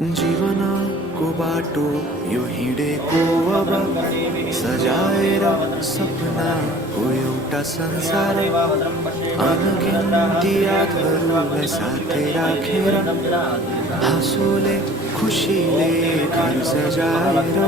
जीवनको बाटो यो हिँडेको अब सजाएर सपनाको एउटा संसार अनगिन्ती यादहरूलाई साथै राखेर हाँसोले खुसीले घर सजाएर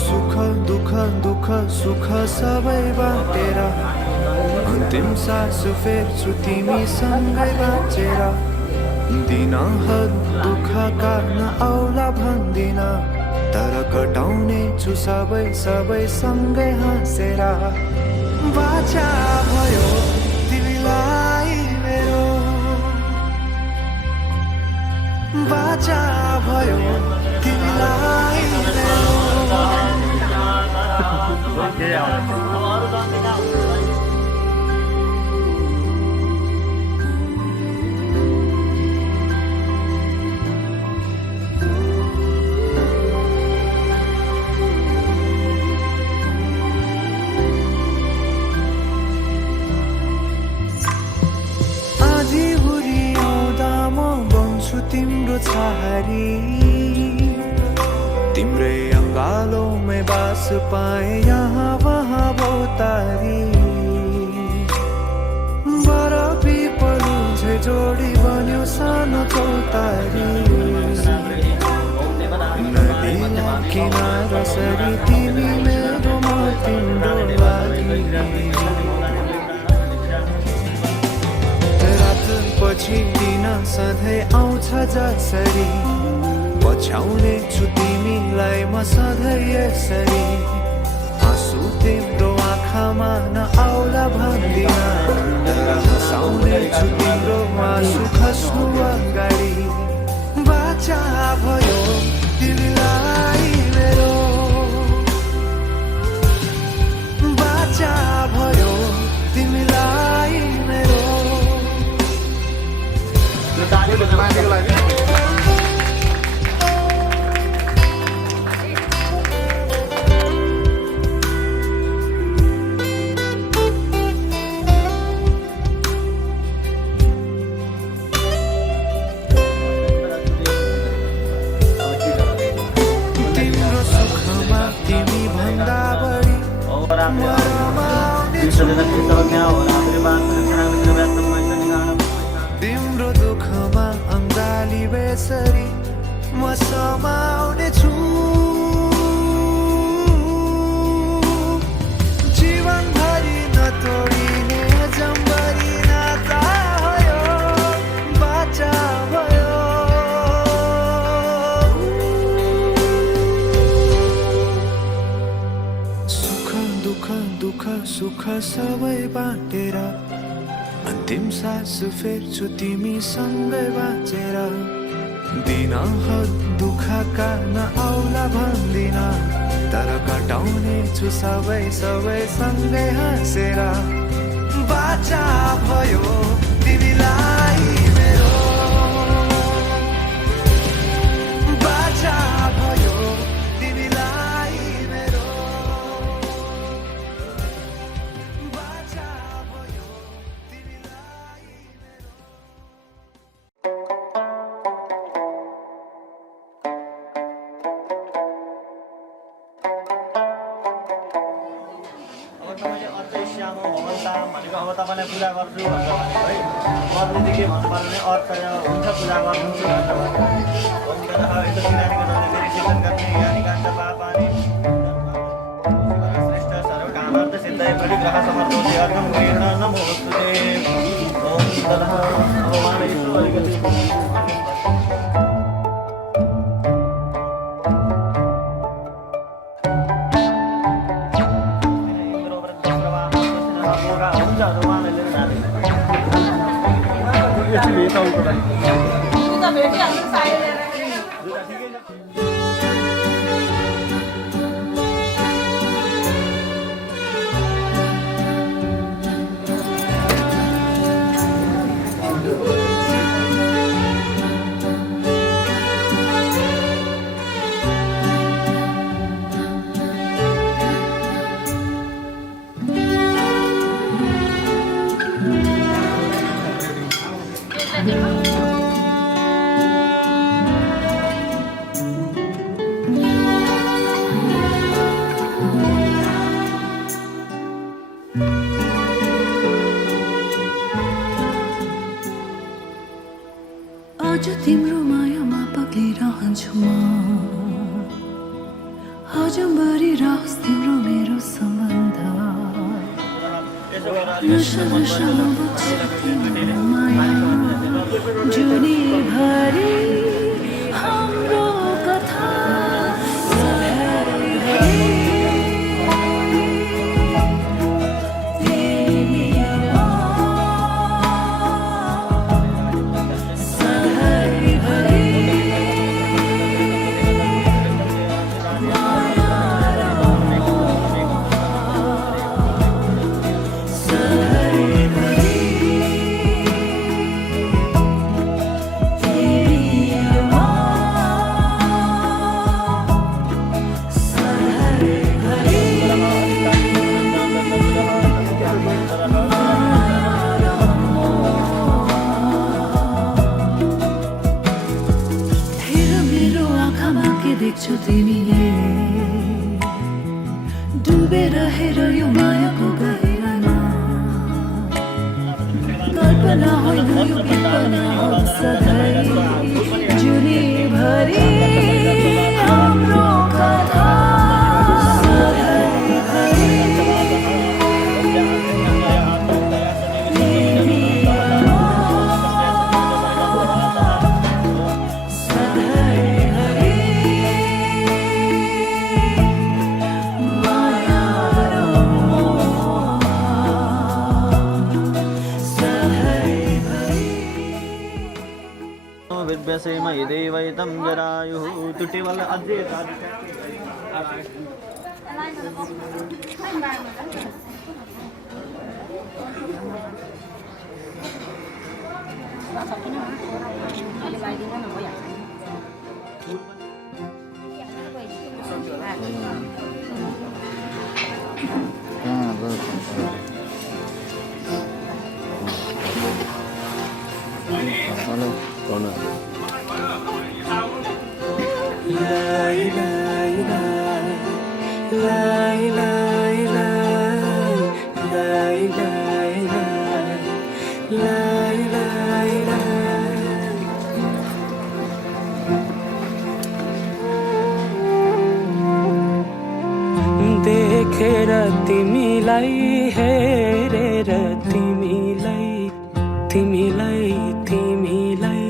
सुख दुःख दुःख सुख सबै बाटेर अन्तिम सास फेर्छु तिमीसँगै बाँचेर दिनहरू दुःखका नआउला भन्दिन तर कटाउने छु सबै सबै सँगै हाँसेर बाचा भयो तिमीलाई मेरो बाचा भयो तिमीलाई मेरो आधी हुरी आउँदा म बन्छु तिम्रो छहारी तिम्रै अङ्गालोमै बास पाएँ यहाँ वहाँ बहुतारी बर पिपलु झै जोडी बन्यो सानो चौतारी नदीमा किनारा सरी तिमी मेरो म तिम्रो लागि रातपछि दिन सधैँ आउँछ जसरी पछ्याउने छु तिमीलाई म सधैँ यसरी आँसु तिम्रो आँखामा नआउला भन्दिन तर हँसाउने छु तिम्रो आँसु खस्नु अगाडि बाचा भयो तिमीलाई मेरो बाचा भयो तिमीलाई मेरो तिम्रो दुःखमा अङ्गाली बेसरी म समाउने छु जीवनभरि नतोडिने जम्बरी नाता भयो बाचा भयो सुख दुःख दुःख सुख सबै बाटेर अन्तिम सास फेर्छु तिमीसँगै बाँचेर दिनहरू दुःखका नआउला भन्दिन तर कटाउने छु सबै सबै सँगै हाँसेर बाचा भयो तिमीलाई मेरो बाचा भयो तिमीलाई मेरो बाचा भयो तिमीलाई मेरो भनेको अब तपाईँलाई पूजा गर्छु भनेर है गर्नु के भन्नु पर्ने अर्थ हुन्छ पूजा गर्नु यस्तो किरानीको नामले फेरि चिन्तन गर्ने यानी कान्छ पापानी श्रेष्ठ सर्वकामार्थ सिद्धये प्रतिग्रह समर्थोति अर्घं गृह्ण नमोस्तुते ओम ततः भगवान् विष्णु अलिकति अजम्बरी रहोस् तिम्रो मेरो सम्बन्ध नशा नशामा बग्छ तिम्रो माया जुनीभरि हाम्रो कथा सधैँभरि तिमीमा सधैँभरि देख्छु तिमीले डुबेर हेर यो मायाको गहिरामा कल्पना होइन यो कल्पना हो सधैँ जुनीभरि हाम्रो कथा सधैँभरि विद्यसेमहि देवैतं जरायुः तुटिवल अद्येत देखेर तिमीलाई हेरेर तिमीलाई तिमीलाई तिमीलाई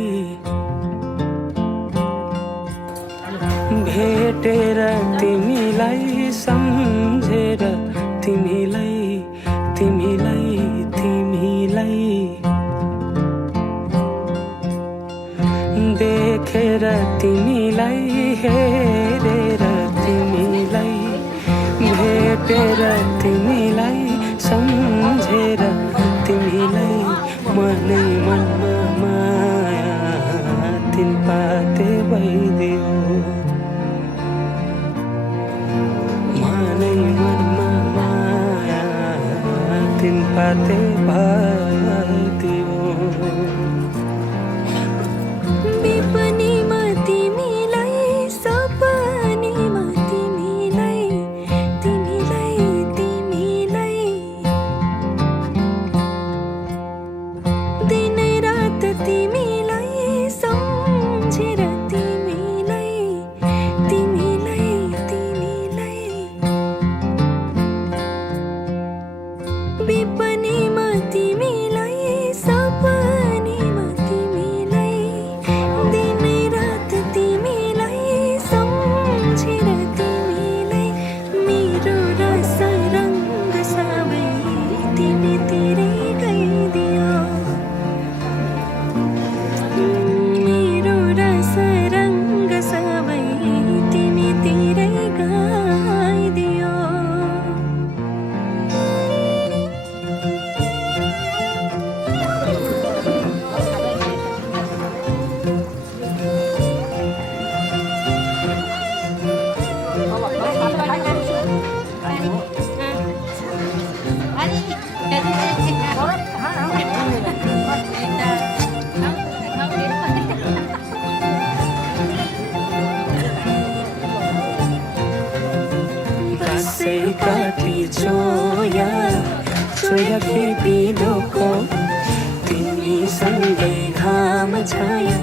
भेटेर तिमीलाई सम्झेर तिमीलाई तिमीलाई तिमीलाई देखेर तिमीलाई हेरेर तिमीलाई भेटेर तिमीलाई सम्झेर तिमीलाई मनै मनमा माया तिन पाते भइदियो मनै मनमा माया तिन पाते भइदियो विपनीमा तिमीलाई सपनीमा तिमीलाई तिमीलाई तिमीलाई दिनै रात तिमीलाई सम्झेर तिमीलाई तिमीलाई तिमीलाई विपनीमा तिमीलाई सपनीमा तिमीलाई दिनै रात तिमीलाई सम्झेर तिमीलाई मेरो रस रङ्ग सबै तिमीतिरै गइदियो मेरो रस रङ्ग सबै तिमीतिरै गइदियो बसेका ती चोया चोया खेपिलोको तिमीसँगै घाम छाया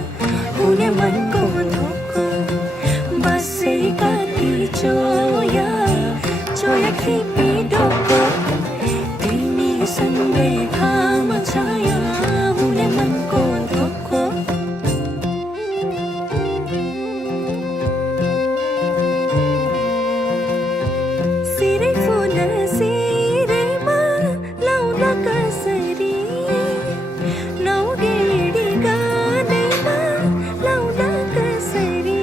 हुने मनको धोको बसे कसै काटी चोया चोया खेपी डोको तिमी सँगै घाम छाया हुने मनको धोको सिरै फुल सिरैमा लाउन कसरी नौगेडी गानैमा लाउन कसरी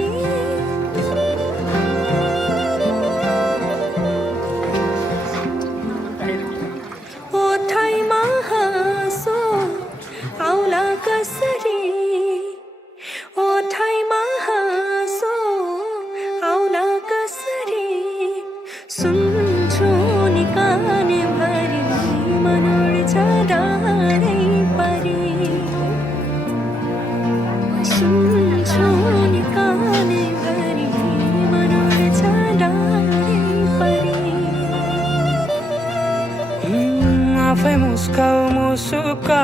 ओठैमा हाँसो आउला कसरी ओठैमा हाँसो आउला कसरी सुन्छु नि काने भरि मन उड्छ डाँडै परी सुन्छु नि काने भरि मन उड्छ डाँडै परी आफै मुस्काउ मुसुका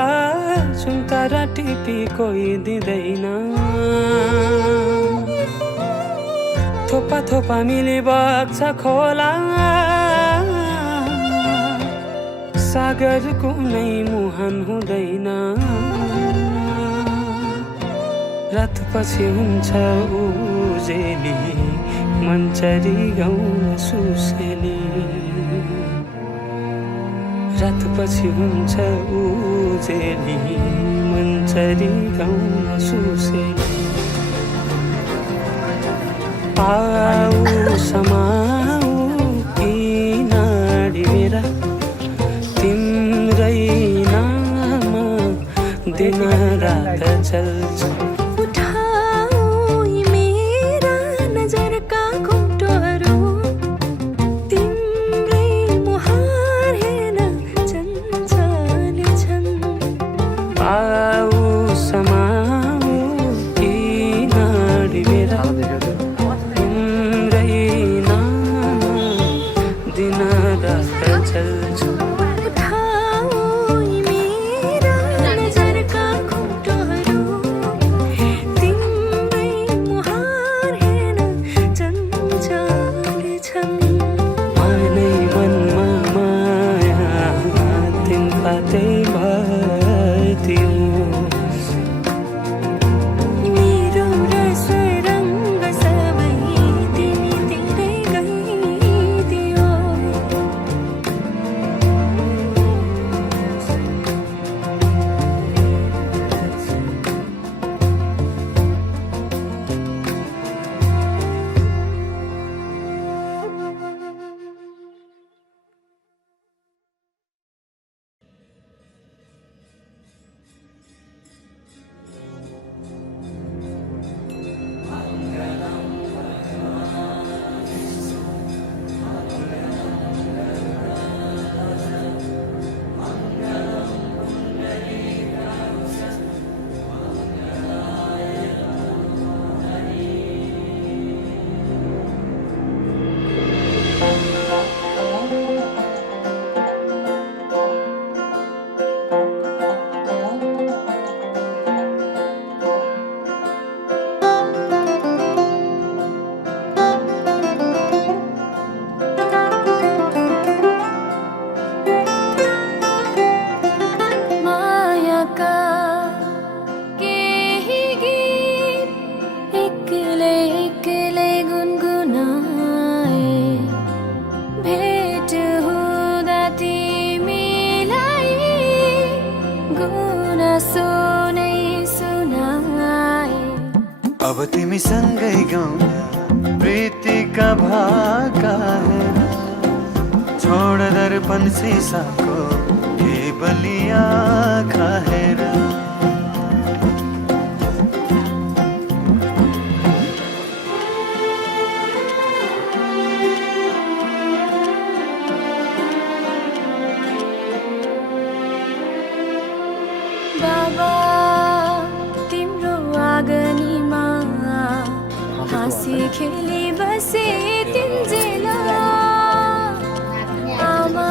सुन्तरा टिपी कोही दिँदैन थोपा थोपा मिली बग्छ खोला सागर कुनै मुहान हुँदैन रातपछि हुन्छ उजेली मन्चरी गाउन सुसेली रातपछि हुन्छ उजेली मन्चरी गाउन सुसेली आऊ समाऊ किनारी मेरा तिम्रै नाम दिन रात चल्छ उठाऊ यी मेरा नजरका घुम्टोहरू तिम्रै मुहार हेर्न चञ्चल छन् आऊ समाऊ किनारी मेरा तिम्रै नाम दिन रात चल्छ उठाऊ यी मेरा नजरका घुम्टोहरू तिम्रै मुहार हेर्न चञ्चल छन् मनै मनमा माया तिन पातै भइदियो मेरो रस रङ्ग सबै तिमीतिरै गइदियो मायाका केही गीत एक्लै एक्लै गुनगुनाए भेट हुँदा तिमीलाई गुनासो नै सुनाए अब तिमी सँगै गाउँ प्रीतिका भाका हेर छोड दर्पण सिसाको केवलिया खाएर बाबा तिम्रो आँगनीमा हाँसी खेली बसे तिनजेला आमा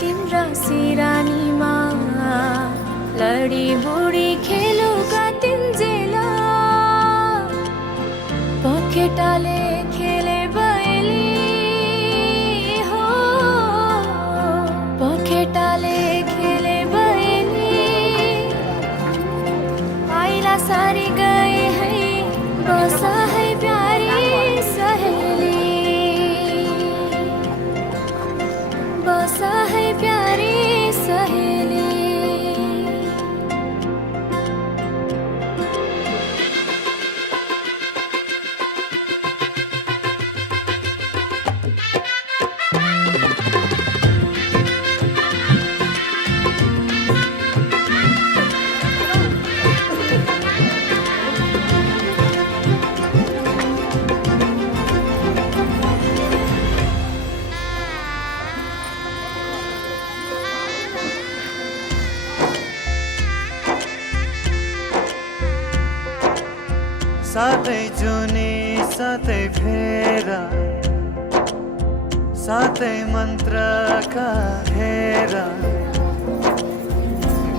तिम्रा सिरानीमा लडी बुढी खेलुका तिनजेला पखेटाले साथै जुनी साथै फेरा साथै मन्त्रका हेरा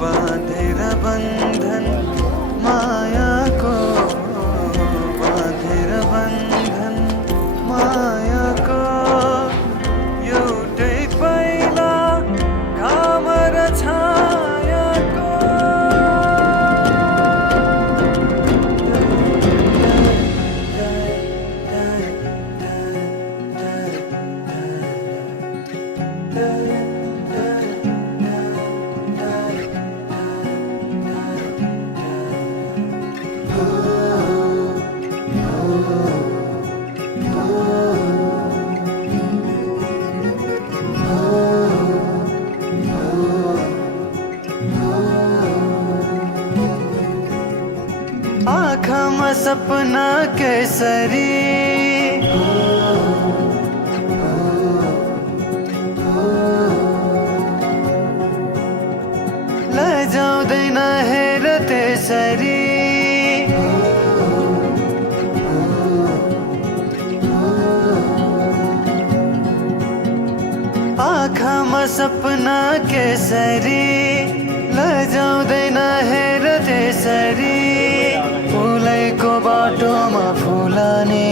बाँधेर बन्धन मायाको बाँधेर बन्धन मायाको एउटै पहिला घाम र छायाको आँखामा सपना केसरी लजाउँदैन हेर त्यसरी आँखामा सपना केसरी लजाउँदैन हेर त्यसरी फुलैको बाटोमा फुलाने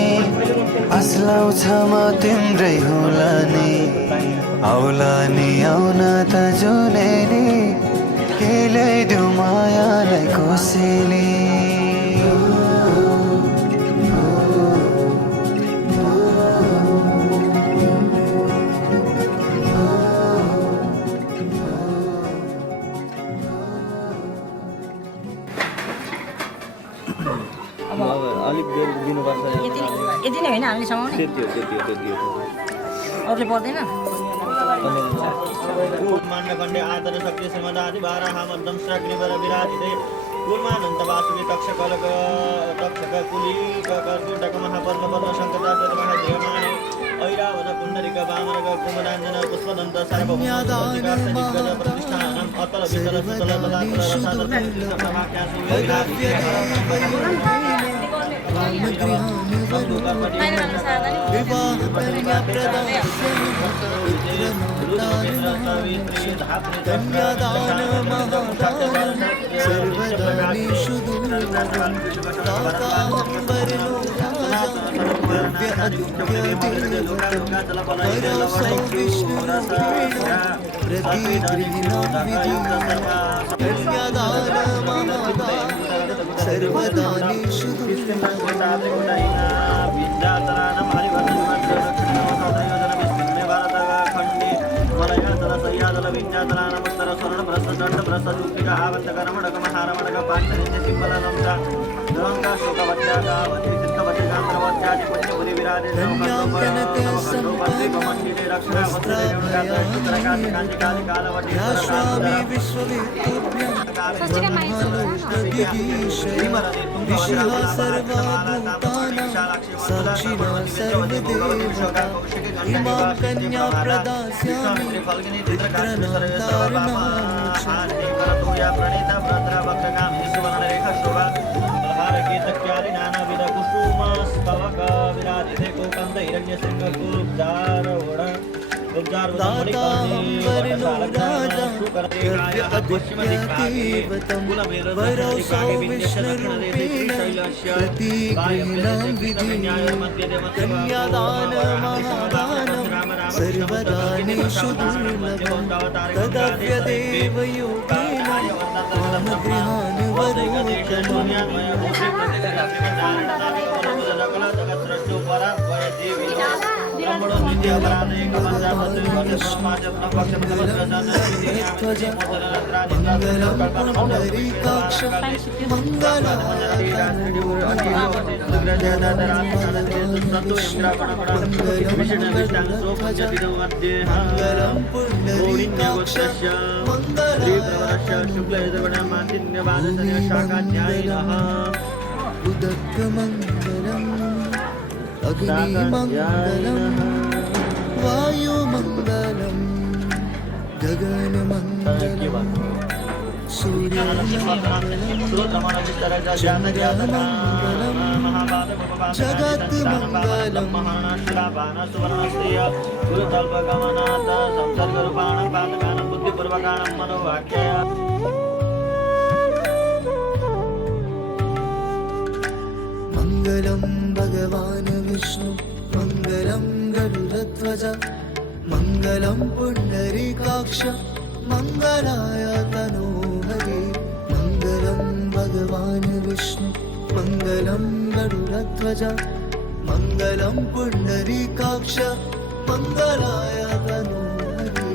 आslaउँछ म तिम्रै होला नि आउला नि आउन त जुनेली के ल्याइदेऊ मायालाई कसैले अलिक बेर दिनुपर्छ यति नै होइन हामीले समाउने त्यति हो अरूले पर्दैन मान्यकण्डे आदर शक्ति समदादि बाराः मध्यम श्रग्निवर विराजिते कुर्मानन्त वासुदे तक्षकलक तक्षक कुलीक कर्कुटक महापर्वपद शङ्कराचर्मः ध्यमाने ऐरावत पुण्डरिक वामनक कुमदाञ्जन पुष्पदन्त सर्वभूमिकार्तनिगज प्रतिष्ठानम् अतल वितल सुतल तलातल रसातल प्रभाख्यासु विराजिते सर्वदानेषु साक्षिणा सर्वदेवता इमां कन्या प्रदास्यामि सर्वदानेषु दुर्लभं तदव्यदेव योगेन कामगृहान् उदकमङ्गलम् अग्निमङ्गलम् वायुमङ्गलम् गगनमङ्गलम् सूर्य मङ्गलं भगवान् विष्णु मङ्गलं गरुडध्वज मङ्गलं पुण्डरीकाक्ष मङ्गलाय तनोहरे मङ्गलं भगवान् विष्णु मङ्गलं गरुडध्वज मङ्गलं पुण्डरीकाक्ष मङ्गलाय तनोहरे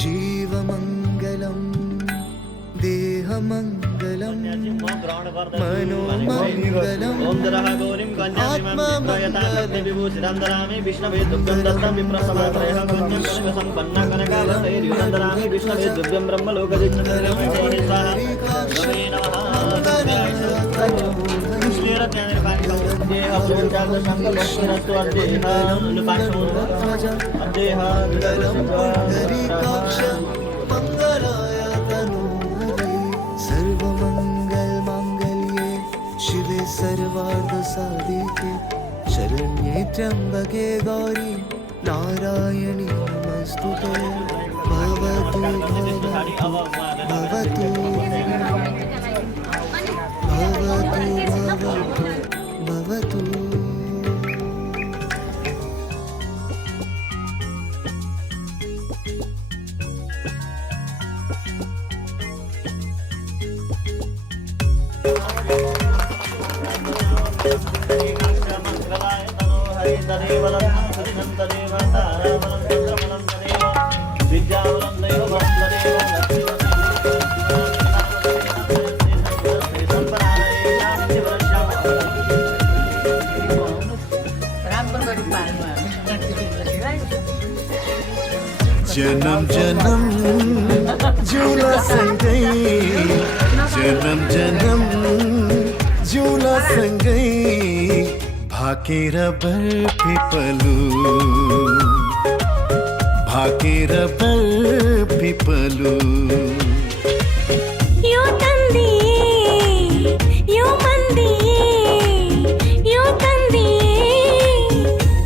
जीवमङ्गलं देहमङ्गलं मनोमङ्गलं आत्ममङ्गलं विभूषितं ददामि विष्णवे दुर्गं दत्तं विप्रसमात्रयः पुण्यं कनकसम्पन्ना कनकालयैर्युतं विष्णवे दुर्गं ब्रह्मलोकदिग्गजं मङ्गलाय तनोहरे सर्वमङ्गलमाङ्गल्ये शिवे सर्वार्थसाधिके शरण्ये त्र्यम्बके गौरी नारायणी नमस्तुते भवतु भवतु भवतु जन्म जन्म जुला सँगै जन्म जन्म जुला सँगै भाकेर बर पिपलु भाकेर बर पिपलु यो तन्दी यो मन्दी यो तन्दी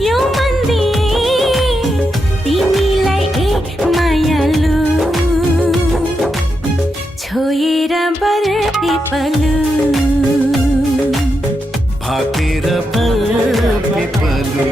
यो मन्दी तिमीलाई ए मायालु छोएर बर पिपलु भाकेर बर पिपलु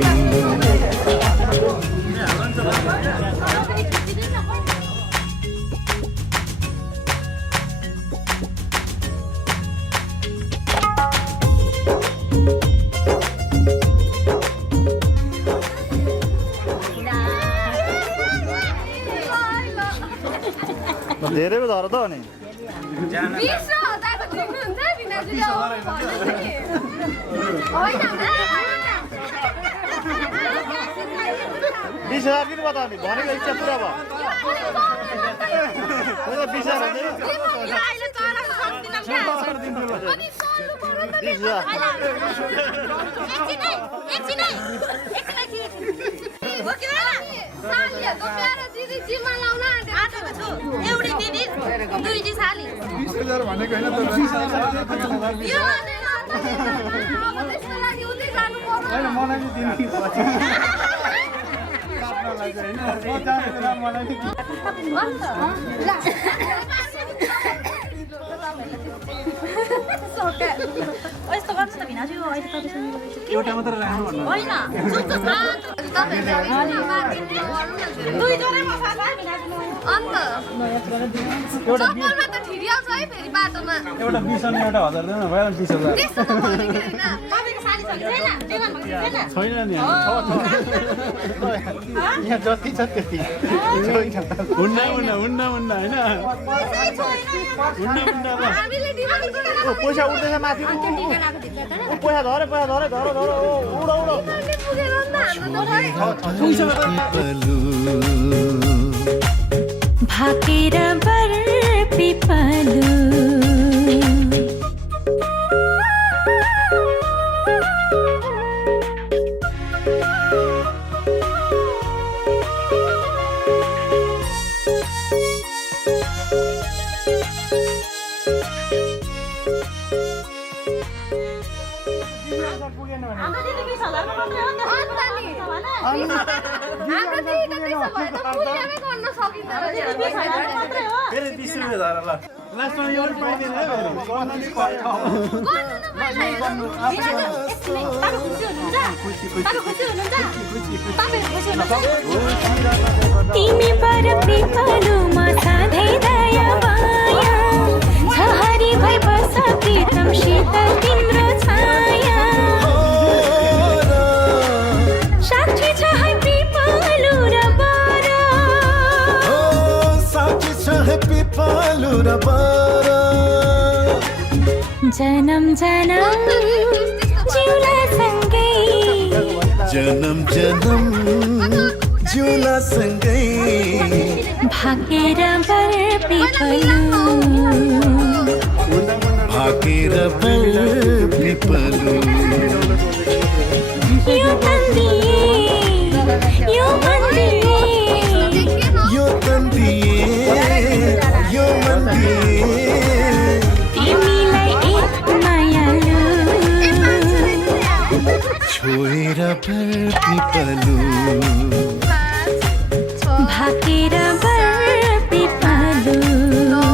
धेरै पो धर त अनि बिस हजार किन बता नि भनेको इच्छा पुरा भयो यस्तो गर्छ त भिनाजु अहिले तपाईसँग एउटा मात्र राख्नु भन्नु होइन दुई जनै मसाला भिनाजु अन्त चप्पलमा त ठिरियाउँछ है फेरि बाटोमा एउटा 20 अनि एउटा 1000 देऊ न भयो 20000 त्यस्तो त भनेको हैन तपाईको साडी छ कि छैन देवान भएको छैन छैन नि यहाँ जति छ त्यति हुन्न हैन हामीले डिमान्ड गरेर पैसा उठ्दैछ माथि पैसा धरे धर उडो पुगेर भाकेर बर पिपलु फेरि 30 रुपियाँ धर ल लास्टमा यो पनि पाइँदैन है फेरि गर्न नि पर्छ तिमी पर प्रितलुमा साधै दया माया छ हरि भई बस प्रीतम शीतल तिम्रो छाया साक्षी छ है पिपलु र बर साक्षी छ है पिपलु र बर जन्म जन्म जिउला सँगै जन्म जन्म जिउला सँगै भागेर बर पिपलु भागेर बर पिपलु यो तन्दिए यो मन्दिए यो तन्दिए यो मन्दिए तिमीलाई एक मायालु छोएर बर पिपलु भागेर बर पिपलु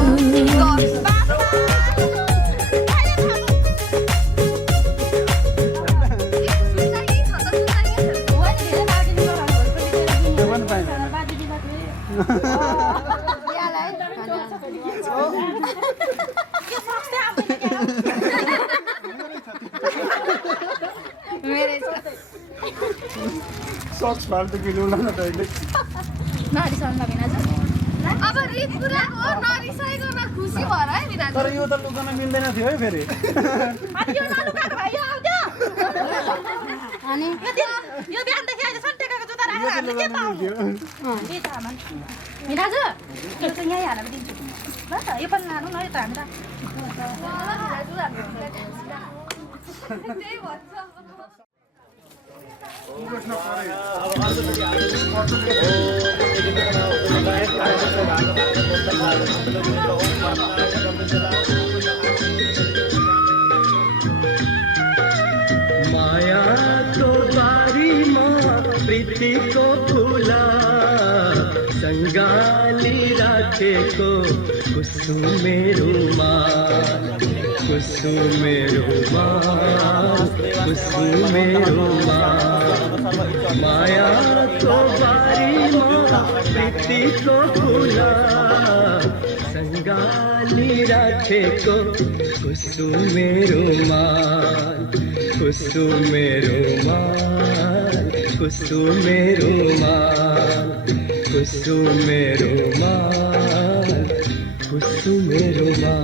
त्यो पनि पाइँदैन सक्स फाल्टो किन्नु न तैँले अब रित कुरा हो नरिसाइको न खुसी भएर है बिराज तर यो त लुकाउन मिल्दैन थियो है फेरि यो नलुकाएको भाइ यो आउँथ्यो अनि यो बिहानदेखि अहिले सन्टेकाको जुत्ता राखेर हामीले के पाउँथ्यो बिराज यो त यहीँ हालेर दिन्छु ल त यो पनि लानु न यो त हामी त त्यही भन्छ मायाको बारीमा प्रीतिको फुला सङ्गाली राखेको कुसुमेरुमा कुसुमेरुमा कुसुमेरुमा मायाको बारीमा प्रीतिको फुला सङ्गाली राखेको कुसुमेरुमा कुसुमेरुमा कुसुमेरुमा कुसुमेरुमा कुसुमेरुमा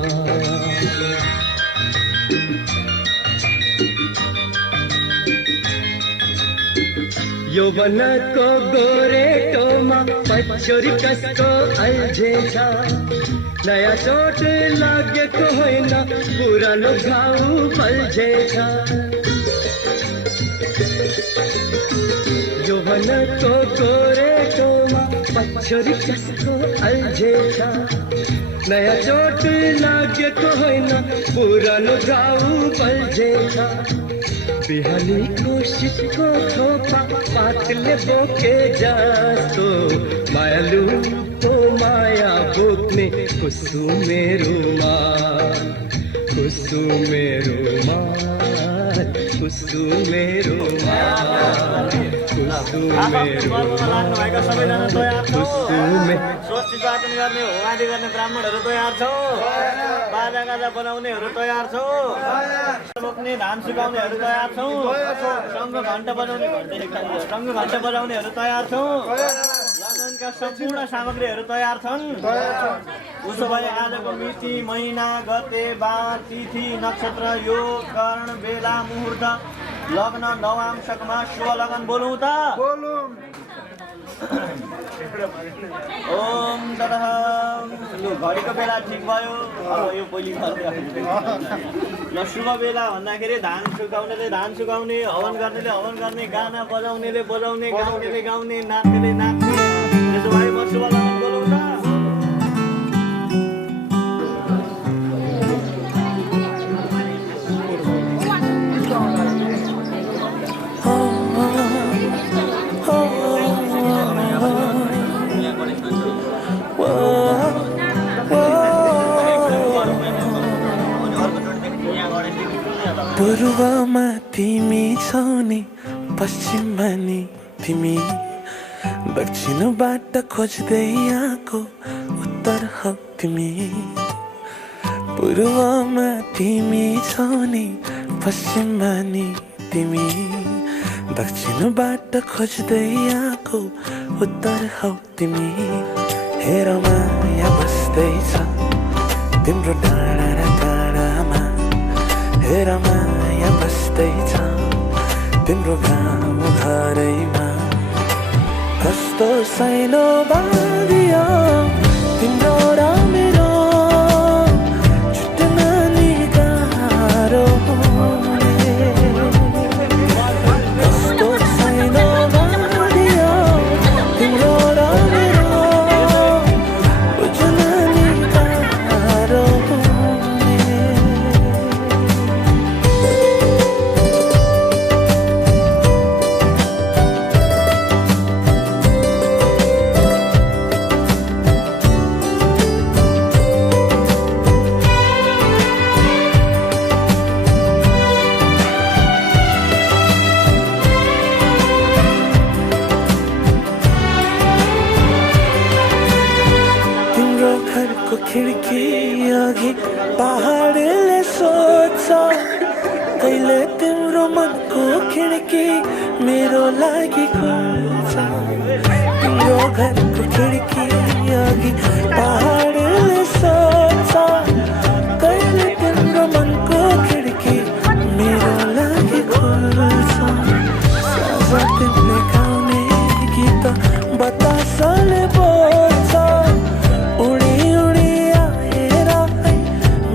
यौवनको गोरेटोमा पछ्यौरी कसको अल्झेछ नयाँ चोट लागेको होइन पुरानो घाउ बल्झेछ यौवनको गोरेटोमा पछ्यौरी कसको अल्झेछ नयाँ चोट लागेको होइन पुरानो घाउ बल्झेछ बिहानीको शीतको थोपा पातले बोके जस्तो मायालुको माया बोक्ने कुसुमेरुमा कुसुमेरुमा कुसुमेरुमा लाग्नुभएका सबैजना तयार छौ कुसुमे स्वस्ति वाचन गर्ने होमादि गर्ने ब्राह्मणहरू तयार छौ बाजा गाजा बनाउनेहरू तयार छौ रोक्ने धान सुकाउनेहरू तयार छौ शङ्ख घण्ट बजाउने शङ्ख घण्ट बजाउनेहरू तयार छौ लगनका सम्पूर्ण सामग्रीहरू तयार छन् उसो भए आजको मिति महिना गते बार तिथि नक्षत्र योग कर्ण बेला मुहुर्त लग्न नवांशकमा शुभ लगन बोलौँ त ओम ततः लु घडीको बेला ठिक भयो अब यो पहिले ल शुभ बेला भन्दाखेरि धान सुकाउनेले धान सुकाउने हवन गर्नेले हवन गर्ने गाना बजाउनेले बजाउने गाउनेले गाउने नाच्नेले नाच्ने त्यसो भए म शुभ लगन बोलौँ त oh पूर्वमा तिमी छौ नि पश्चिममा नि तिमी दक्षिणबाट खोज्दै आएको उत्तर हौ तिमी पूर्वमा तिमी छौ नि पश्चिममा नि तिमी दक्षिणबाट खोज्दै आएको उत्तर हौ तिमी हेर माया बस्दैछ तिम्रो डाँडा र काँडामा हेर माया बस्दैछ तिम्रो गाउँ घरैमा कस्तो सानो बाँधियो तिम्रो र मेरो छुट्न नि गाह्रो कस्तो सानो बाँधियो तिम्रो र मेरो बुझ्न नि गाह्रो खिड्की अघि पहाडले सोध्छ कहिले तिम्रो मनको खिड्की मेरो लागि खोल्छ तिम्रो घरको खिड्की अघि पहाडले सोध्छ कहिले तिम्रो मनको खिड्की मेरो लागि खोल्छ साँझ तिमीले गाउने गीत बतासले बोल्छ उडी उडी आएर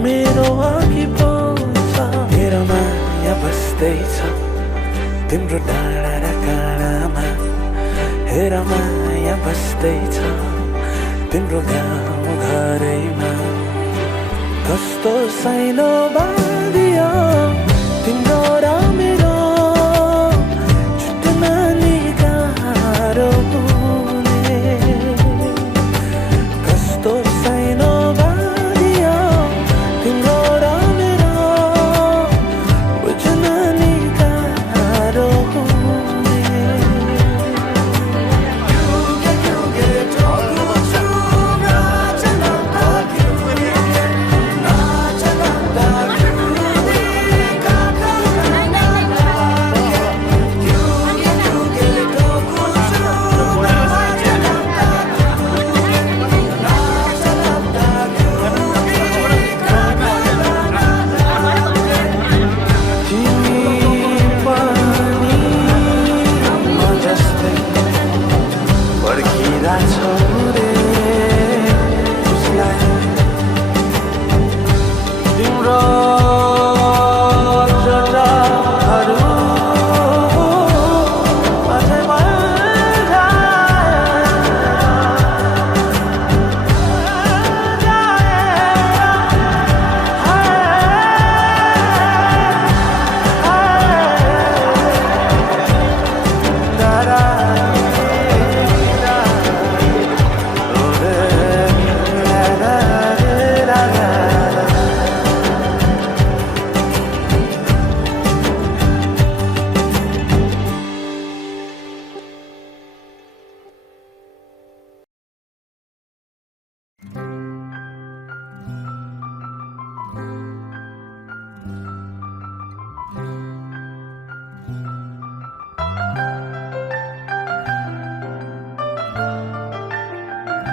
मेरो अघि पाउँछ मेरो माया बस्दैछ तिम्रो डाँडा र काँडामा हेर माया बस्दैछ तिम्रो गाउँ घरैमा कस्तो सानो बाँधियो तिम्रो र मेरो छुट्न नि गाह्रो कस्तो सानो बाँधियो तिम्रो र मेरो बुझ्न नि गाह्रो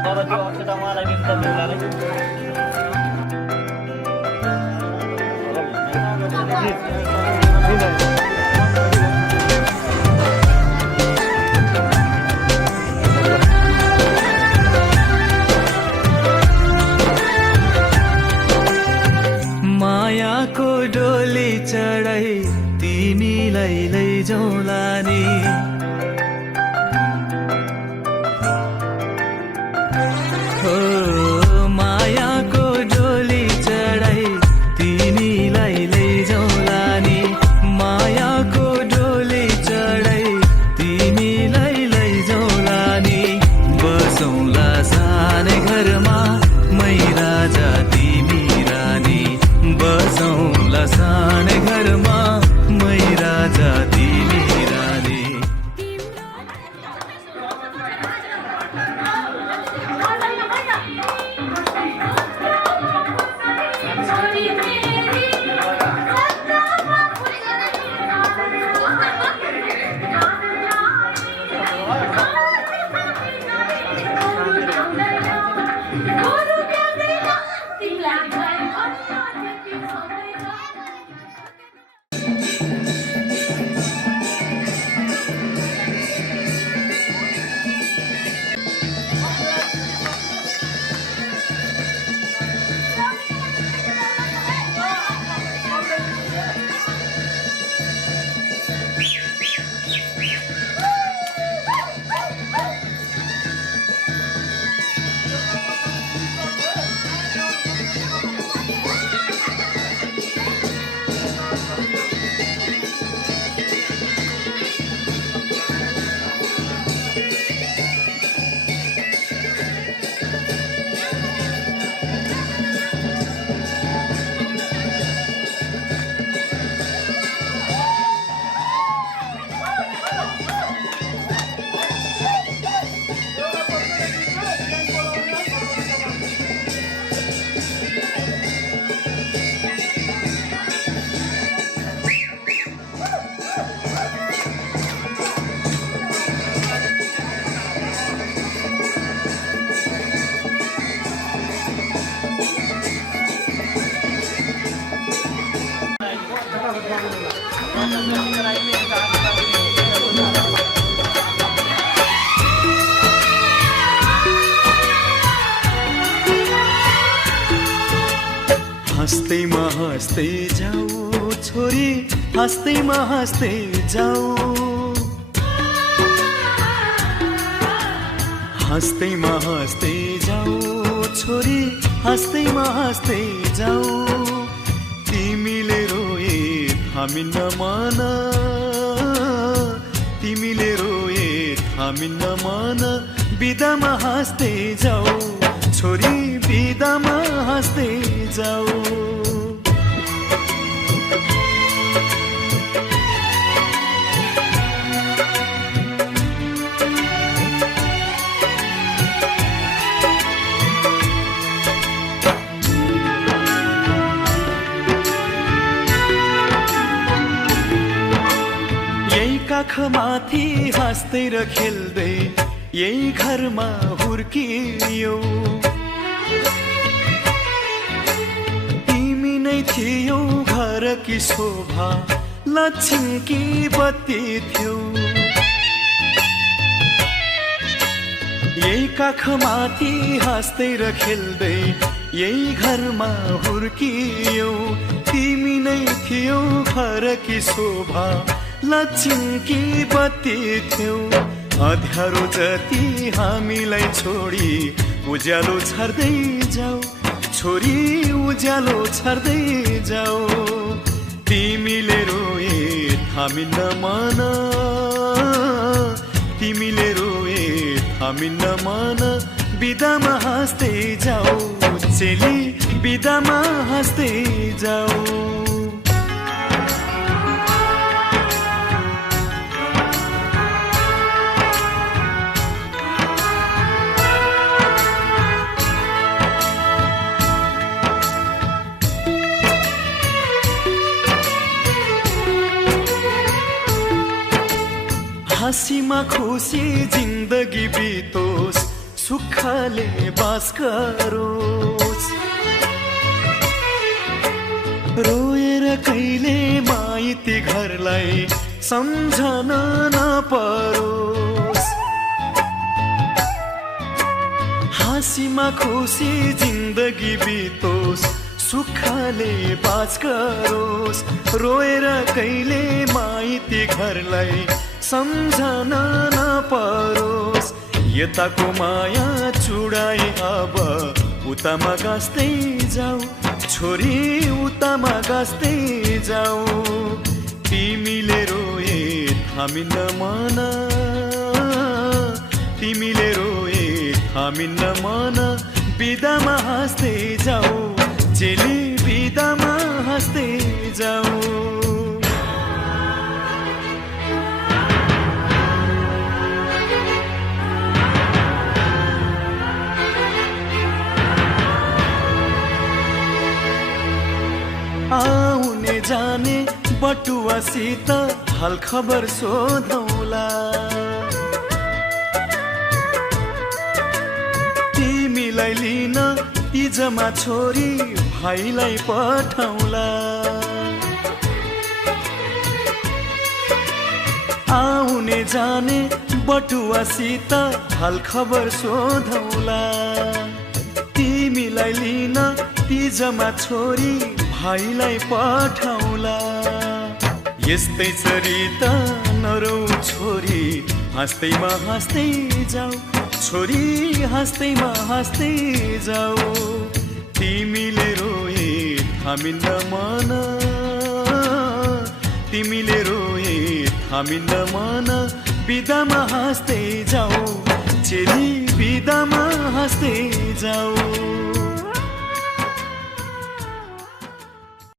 तर त्यो अक्षता उहाँलाई निम्त बेहुलाले मायाको डोली चढाई तिमीलाई लैजाउँला नि हो मायाको डोली चढाई तिमीलाई लैजाउँला नि मायाको डोली चढाई तिमीलाई लैजाउँला नि बसौँला सानै घरमा मै राजा तिमी रानी बसौँला सानै घरमा हाँस्दैमा हाँस्दै जाऊ छोरी, हाँस्दैमा हाँस्दै जाऊ, हाँस्दैमा हाँस्दै जाऊ छोरी, हाँस्दैमा हाँस्दै जाऊ। तिमीले रोए थामिन्न मन, तिमीले रोए थामिन्न मन, बिदामा हाँस्दै जाऊ छोरी, बिदामा हाँस्दै जाऊ। काखमाथि हाँस्दै र खेल्दै यही घरमा हुर्कियौ, तिमी नै थियौ घर की शोभा, लक्ष्मी की बत्ती थियौ। यही काखमाथि हाँस्दै र खेल्दै यही घरमा हुर्कियौ, तिमी नै थियौ घर की शोभा, लक्ष्मी की बत्ती थियौ। अँध्यारो जति हामीलाई छोडी उज्यालो छर्दै जाऊ छोरी, उज्यालो छर्दै जाऊ। तिमीले रोए थामिन्न मन, तिमीले रोए थामिन्न मन, बिदामा हाँस्दै जाऊ चेली, बिदामा हाँस्दै जाऊ। हाँसीमा खुसी जिन्दगी बितोस्, सुखले बास गरोस्। रोएर कहिले माइती घरलाई सम्झन नपरोस्। हाँसीमा खुसी जिन्दगी बितोस्, सुखले बास गरोस्। रोएर कहिले माइती घरलाई सम्झन नपरोस्। यताको माया चुडाई अब उतामा गाँस्दै जाऊ छोरी, उतामा गाँस्दै जाऊ। तिमीले रोए थामिन्न मन, तिमीले रोए थामिन्न मन, बिदामा हाँस्दै जाऊ चेली, बिदामा हाँस्दै जाऊ। आउने जाने बटुवासित हाल खबर सोधौला, तिमीलाई लिन इजमा छोरी भाइलाई पठाउला। आउने जाने बटुवासित हाल खबर सोधौला, तिमीलाई लिन इजमा छोरी भाइलाई पठाउला। यस्तै चरित नरौ छोरी, हाँस्दैमा हाँस्दै जाऊ छोरी, हाँस्दैमा हाँस्दै जाऊ। तिमीले रोए थामिन्न मन, तिमीले रोए थामिन्न मन, बिदामा हाँस्दै जाऊ चेली, बिदामा हाँस्दै जाऊ।